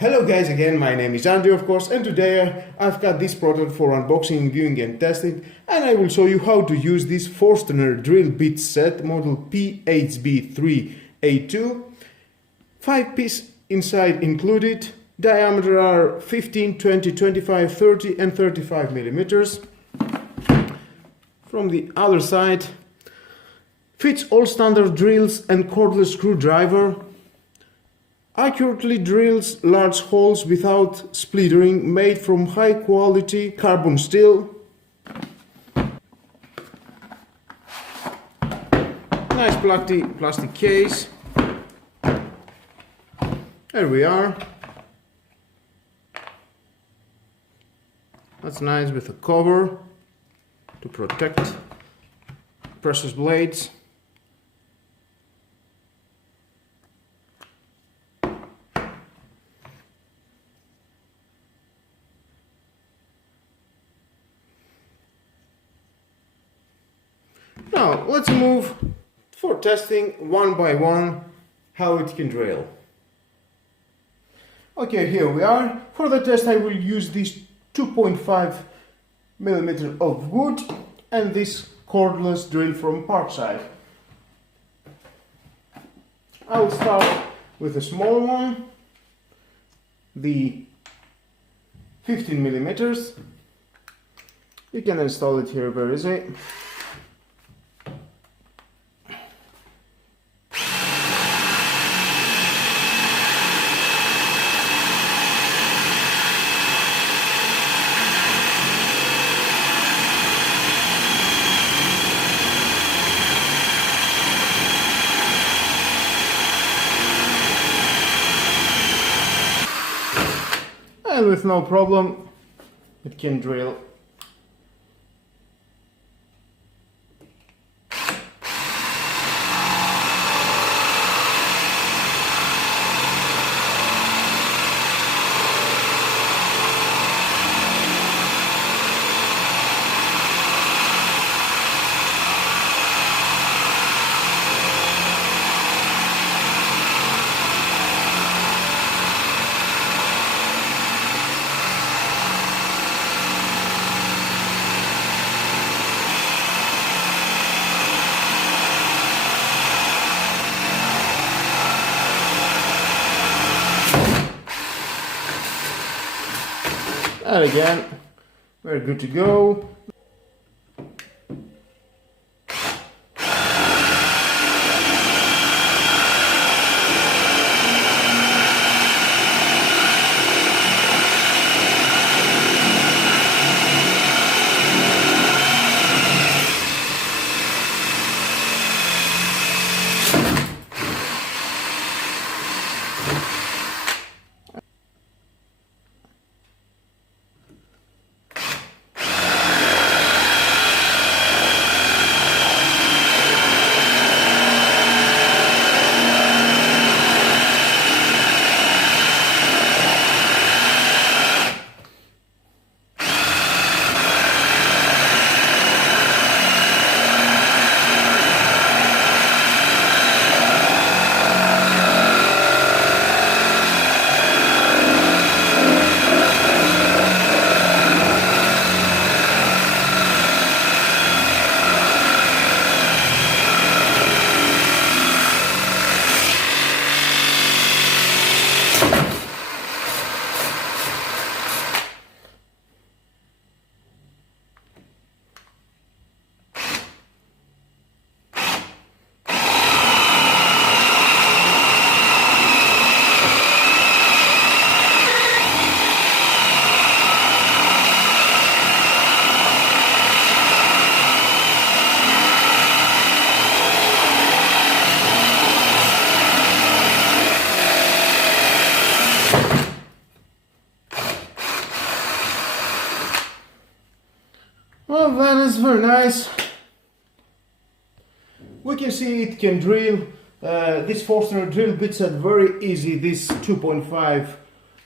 Hello guys, again, my name is Andrew of course, and today I've got this product for unboxing, viewing and testing, and I will show you how to use this Forstner drill bit set model PHB3A2. 5-piece inside included, diameter are 15, 20, 25, 30 and 35 millimeters. From the other side, fits all standard drills and cordless screwdriver. Accurately drills large holes without splintering, made from high quality carbon steel. Nice plastic case. There we are. That's nice, with a cover to protect precious blades. Now let's move for testing one by one how it can drill. Okay, here we are. For the test I will use this 2.5 millimeter of wood and this cordless drill from Parkside. I will start with a small one, the 15 millimeters. You can install it here very easy. And with no problem, it can drill. And again, we're good to go. Well, that is very nice. We can see it can drill. This Forstner drill bit set very easy. This 2.5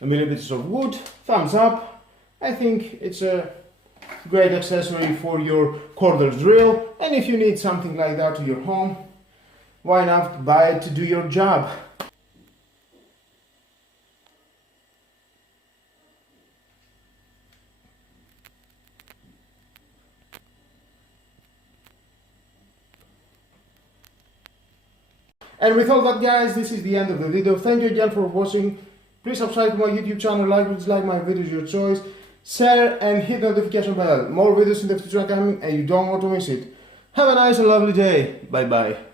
millimeters of wood. Thumbs up. I think it's a great accessory for your cordless drill. And if you need something like that to your home, why not buy it to do your job? And with all that, guys, this is the end of the video. Thank you again for watching. Please subscribe to my YouTube channel, like or dislike my videos, your choice. Share and hit the notification bell. More videos in the future are coming and you don't want to miss it. Have a nice and lovely day. Bye bye.